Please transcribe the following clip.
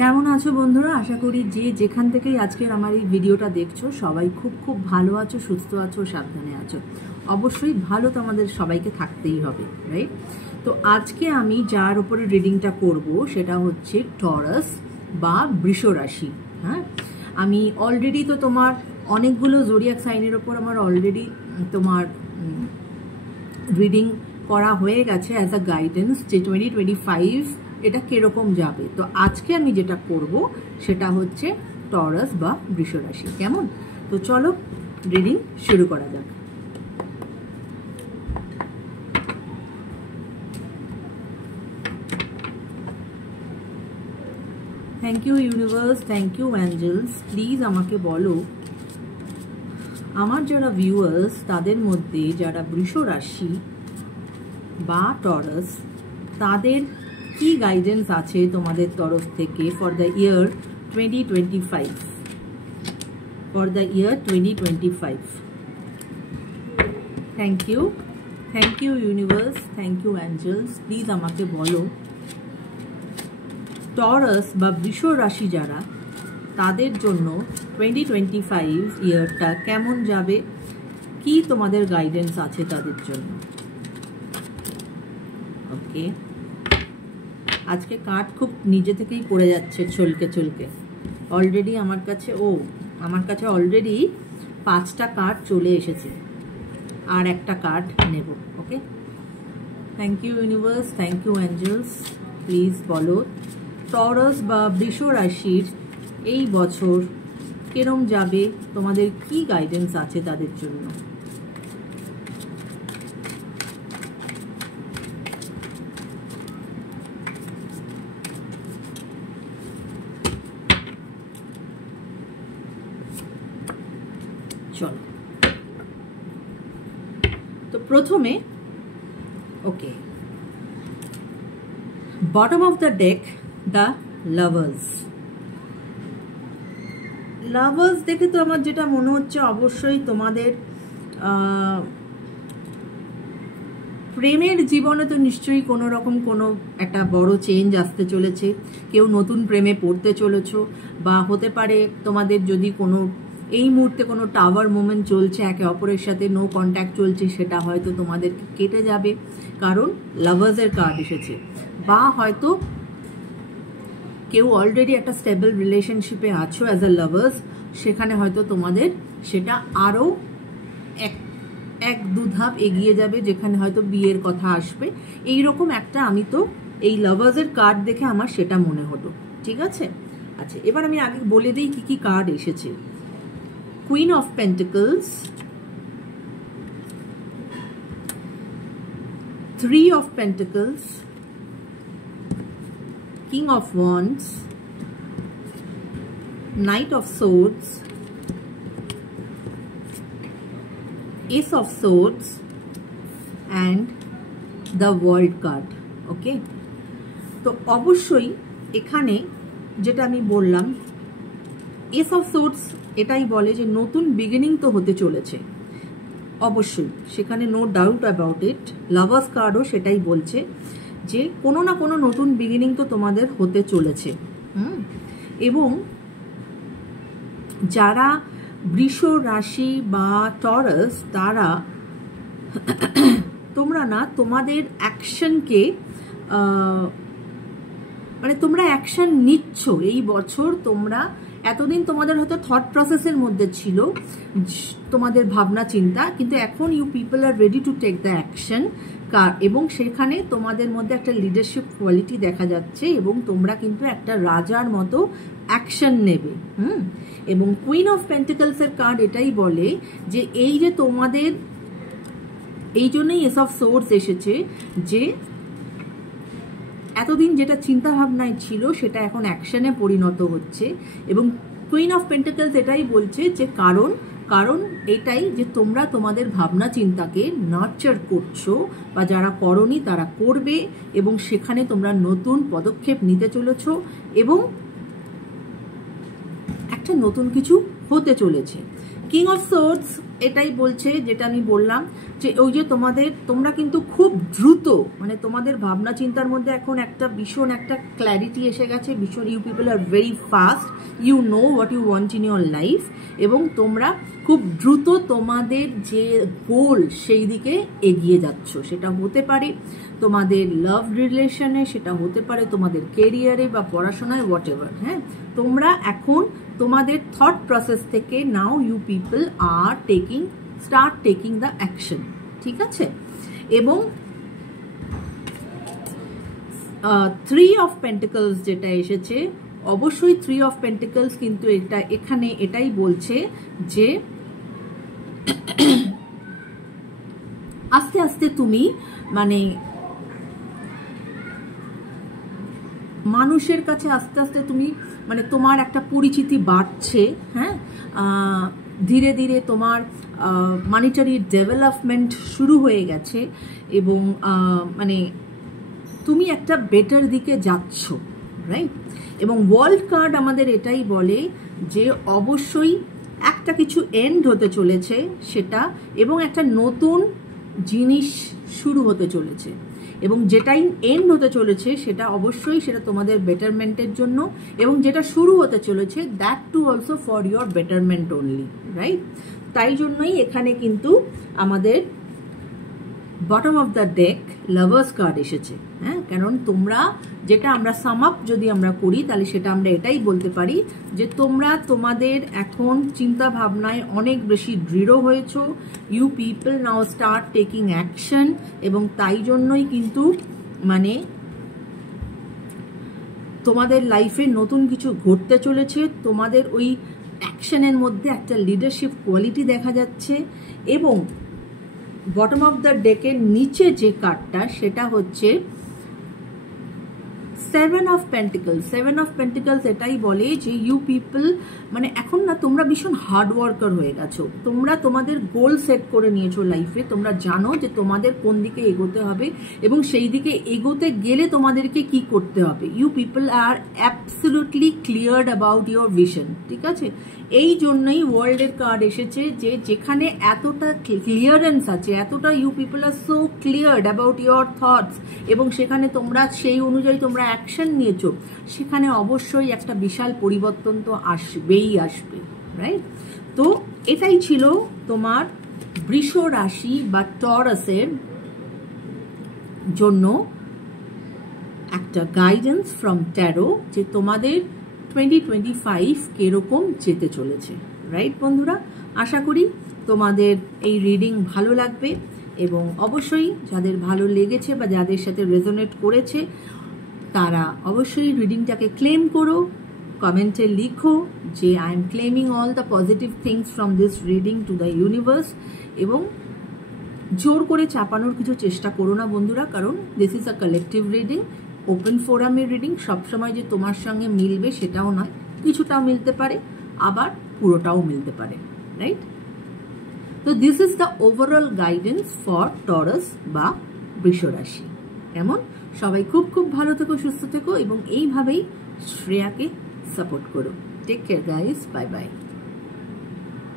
কেমন আছো বন্ধুরা? আশা করি যে যেখান থেকেই আজকের আমার এই ভিডিওটা দেখছো সবাই খুব খুব ভালো আছো, সুস্থ আছো, সাবধানে আছো। অবশ্যই ভালো তো আমাদের সবাইকে থাকতেই হবে, রাইট? তো আজকে আমি যার উপরে রিডিংটা করব সেটা হচ্ছে টরাস বা বৃষ রাশি। হ্যাঁ, আমি অলরেডি তো তোমার অনেকগুলো জোডিয়াক সাইনের ওপর আমার অলরেডি তোমার রিডিং করা হয়ে গেছে অ্যাজ আ গাইডেন্স যে 2025 এটা কিরকম যাবে। তো আজকে আমি যেটা করব সেটা হচ্ছে টরাস বা বৃষ রাশি। কেমন? তো চলো রিডিং শুরু করা যাক। Thank you universe, thank you angels. Please আমাকে বলো আমার যারা ভিউয়ার্স তাদের মধ্যে যারা বৃষ রাশি বা টরাস তাদের কি গাইডেন্স আছে তোমাদের তরফ থেকে for the year 2025, for the year 2025। Thank you universe, thank you angels. Please আমাকে বলো টরাস বা বৃষ রাশি যারা তাদের জন্য 2025 ইয়ারটা কেমন যাবে, কি তোমাদের গাইডেন্স আছে তাদের জন্য। ওকে, আজকে কার্ড খুব নিজে থেকেই পড়ে যাচ্ছে চলকে চলকে। অলরেডি আমার কাছে অলরেডি 5টা কার্ড চলে এসেছে, আর একটা কার্ড নেব। Okay, thank you universe, thank you angels. Please বলো টরাস বা বৃষ রাশির এই বছর কিরম যাবে, তোমাদের কি গাইডেন্স আছে তাদের জন্য। চলো, তো প্রথমে okay, bottom of the deck the lovers. Lovers দেখে তো আমার যেটা মনে হচ্ছে অবশ্যই তোমাদের প্রেমের জীবনে তো নিশ্চয়ই কোনো রকম কোনো একটা বড় চেঞ্জ আসতে চলেছে। কেউ নতুন প্রেমে পড়তে চলেছ, বা হতে পারে তোমাদের যদি কোনো এই মুহূর্তে কোনো টাওয়ার মোমেন্ট চলছে, একে অপরের সাথে নো কন্ট্যাক্ট চলছে, সেটা হয়তো তোমাদের কেটে যাবে, কারণ লাভার্সের কার্ড এসেছে। বা হয়তো কেউ অলরেডি একটা স্টেবল রিলেশনশিপে আছো অ্যাজ আ লাভার্স, সেখানে হয়তো তোমাদের সেটা আরও এক দু ধাপ এগিয়ে যাবে, যেখানে হয়তো বিয়ের কথা আসবে। এইরকম একটা, আমি তো এই লাভার্সের কার্ড দেখে আমার সেটা মনে হলো। ঠিক আছে, আচ্ছা এবার আমি আগে বলে দিই কি কি কার্ড এসেছে। Queen of pentacles, 3 of Pentacles, King of Wands, Knight of Swords, Ace of Swords and the World card. ওকে, তো অবশ্যই এখানে যেটা আমি বললাম Ace of Swords এটাই বলে যে নতুন বিগিনিং তো হতে চলেছে, অবশ্যই সেখানে no doubt about it. Lovers কার্ডও সেটাই বলছে যে কোনো না কোনো নতুন বিগিনিং তো তোমাদের হতে চলেছে। এবং যারা বৃষ রাশি বা টরাস তারা তোমরা না তোমাদের অ্যাকশনকে মানে তোমরা অ্যাকশন নিচ্ছ এই বছর। তোমরা এতদিন তোমাদের হয়তো থট প্রসেসের মধ্যে ছিল তোমাদের ভাবনা চিন্তা, কিন্তু এখন you people are ready to take the action, এবং সেখানে তোমাদের মধ্যে একটা লিডারশিপ কোয়ালিটি দেখা যাচ্ছে, এবং তোমরা কিন্তু একটা রাজার মতো অ্যাকশন নেবে। এবং কুইন অফ পেন্টিকলসের কার্ড এটাই বলে যে এই যে তোমাদের এই জন্যই এস অফ সোর্স এসেছে যে এতদিন যেটা চিন্তা ভাবনায় ছিল সেটা এখন অ্যাকশনে পরিণত হচ্ছে। এবং কুইন অফ পেন্টিকলস এটাই বলছে যে কারণ এটাই যে তোমরা তোমাদের ভাবনা চিন্তাকে নার্চার করছো, বা যারা করনি তারা করবে, এবং সেখানে তোমরা নতুন পদক্ষেপ নিতে চলেছ, এবং একটা নতুন কিছু হতে চলেছে। কিং অফ সোর্ডস এটাই বলছে যেটা আমি বললাম, যে ওই যে তোমরা কিন্তু খুব দ্রুত, মানে তোমাদের ভাবনা চিন্তার মধ্যে এখন একটা ভীষণ একটা ক্ল্যারিটি এসে গেছে, ভীষণ, you people are very fast, you know what you want in your life, এবং তোমরা খুব দ্রুত তোমাদের যে গোল সেই দিকে এগিয়ে যাচ্ছ। সেটা হতে পারে তোমাদের লাভ রিলেশনে, সেটা হতে পারে তোমাদের কেরিয়ারে বা পড়াশোনায়, হোয়াট এভার। হ্যাঁ, তোমরা এখন তোমাদের থট প্রসেস থেকে now you people are start taking the action, ঠিক আছে? এবং 3 অফ পেন্টিকলস যেটা এসেছে, অবশ্যই 3 অফ পেন্টিকলস কিন্তু এখানে এটাই বলছে যে আস্তে আস্তে তুমি মানে মানুষের কাছে আস্তে আস্তে তুমি মানে তোমার একটা পরিচিতি বাড়ছে। হ্যাঁ, ধীরে ধীরে তোমার মানিটারি ডেভেলপমেন্ট শুরু হয়ে গেছে, এবং মানে তুমি একটা বেটার দিকে যাচ্ছ, রাইট? এবং ওয়ার্ল্ড কার্ড আমাদের এটাই বলে যে অবশ্যই একটা কিছু এন্ড হতে চলেছে সেটা, এবং একটা নতুন জিনিস শুরু হতে চলেছে, এবং যেটাই এন্ড হতে চলেছে সেটা অবশ্যই সেটা তোমাদের বেটারমেন্টের জন্য, এবং যেটা শুরু হতে চলেছে that too also for your betterment only, right? তাই জন্যই এখানে কিন্তু আমাদের bottom of the deck lovers card এসেছে। হ্যাঁ, কারণ তোমরা যেটা আমরা সাম আপ যদি আমরা করি তাহলে সেটা আমরা এটাই বলতে পারি যে তোমরা তোমাদের এখন চিন্তা ভাবনায় অনেক বেশি দৃঢ় হয়েছ, you people now start taking action, এবং তাই জন্যই কিন্তু মানে তোমাদের লাইফে নতুন কিছু ঘটতে চলেছে, তোমাদের ওই অ্যাকশনের মধ্যে একটা লিডারশিপ কোয়ালিটি দেখা যাচ্ছে। এবং বটম অফ দ্য ডেকের নিচে যে কার্ডটা সেটা হচ্ছে 7 অফ পেন্টিকলস। 7 অফ পেন্টিকলস এটাই বলে যে ইউ পিপল মানে এখন না তোমরা ভীষণ হার্ড ওয়ার্কার হয়ে গেছো, তোমরা তোমাদের গোল সেট করে নিয়েছো লাইফে, তোমরা জানো যে তোমাদের কোন দিকে এগোতে হবে এবং সেই দিকে এগোতে গেলে তোমাদেরকে কি করতে হবে। You people are absolutely cleared about your vision, ঠিক আছে? এই জন্যই ওয়ার্ল্ডের কার্ড এসেছে যে যেখানে এতটা ক্লিয়ারেন্স আছে, এতটা you people are so cleared about your thoughts, এবং সেখানে তোমরা সেই অনুযায়ী তোমরা অ্যাকশন নিয়েছো, সেখানে অবশ্যই একটা বিশাল পরিবর্তন তো আসবেই আসবে, রাইট? তো এটাই ছিল তোমার বৃষ রাশি বা টরাসের জন্য একটা গাইডেন্স ফ্রম ট্যারো, যে তোমাদের 2025 কিরকম যেতে চলেছে, রাইট বন্ধুরা? আশা করি তোমাদের এই রিডিং ভালো লাগবে, এবং অবশ্যই যাদের ভালো লেগেছে বা যাদের সাথে রেজোনেট করেছে তারা অবশ্যই রিডিংটাকে ক্লেম করো, কমেন্টে লিখো যে I am claiming all the positive things from this reading to the universe, এবং জোর করে চাপানোর কিছু চেষ্টা করো না বন্ধুরা, কারণ this is a collective reading, open ফোরামের রিডিং। সবসময় যে তোমার সঙ্গে মিলবে সেটাও নয়, কিছুটাও মিলতে পারে আবার পুরোটাও মিলতে পারে, রাইট? তো this is the overall guidance for Taurus বা বৃষ রাশি। কেমন? সবাই খুব খুব ভালো থেকো, সুস্থ থেকো, এবং এইভাবেই শ্রেয়াকে সাপোর্ট করো। Take care guys, bye by.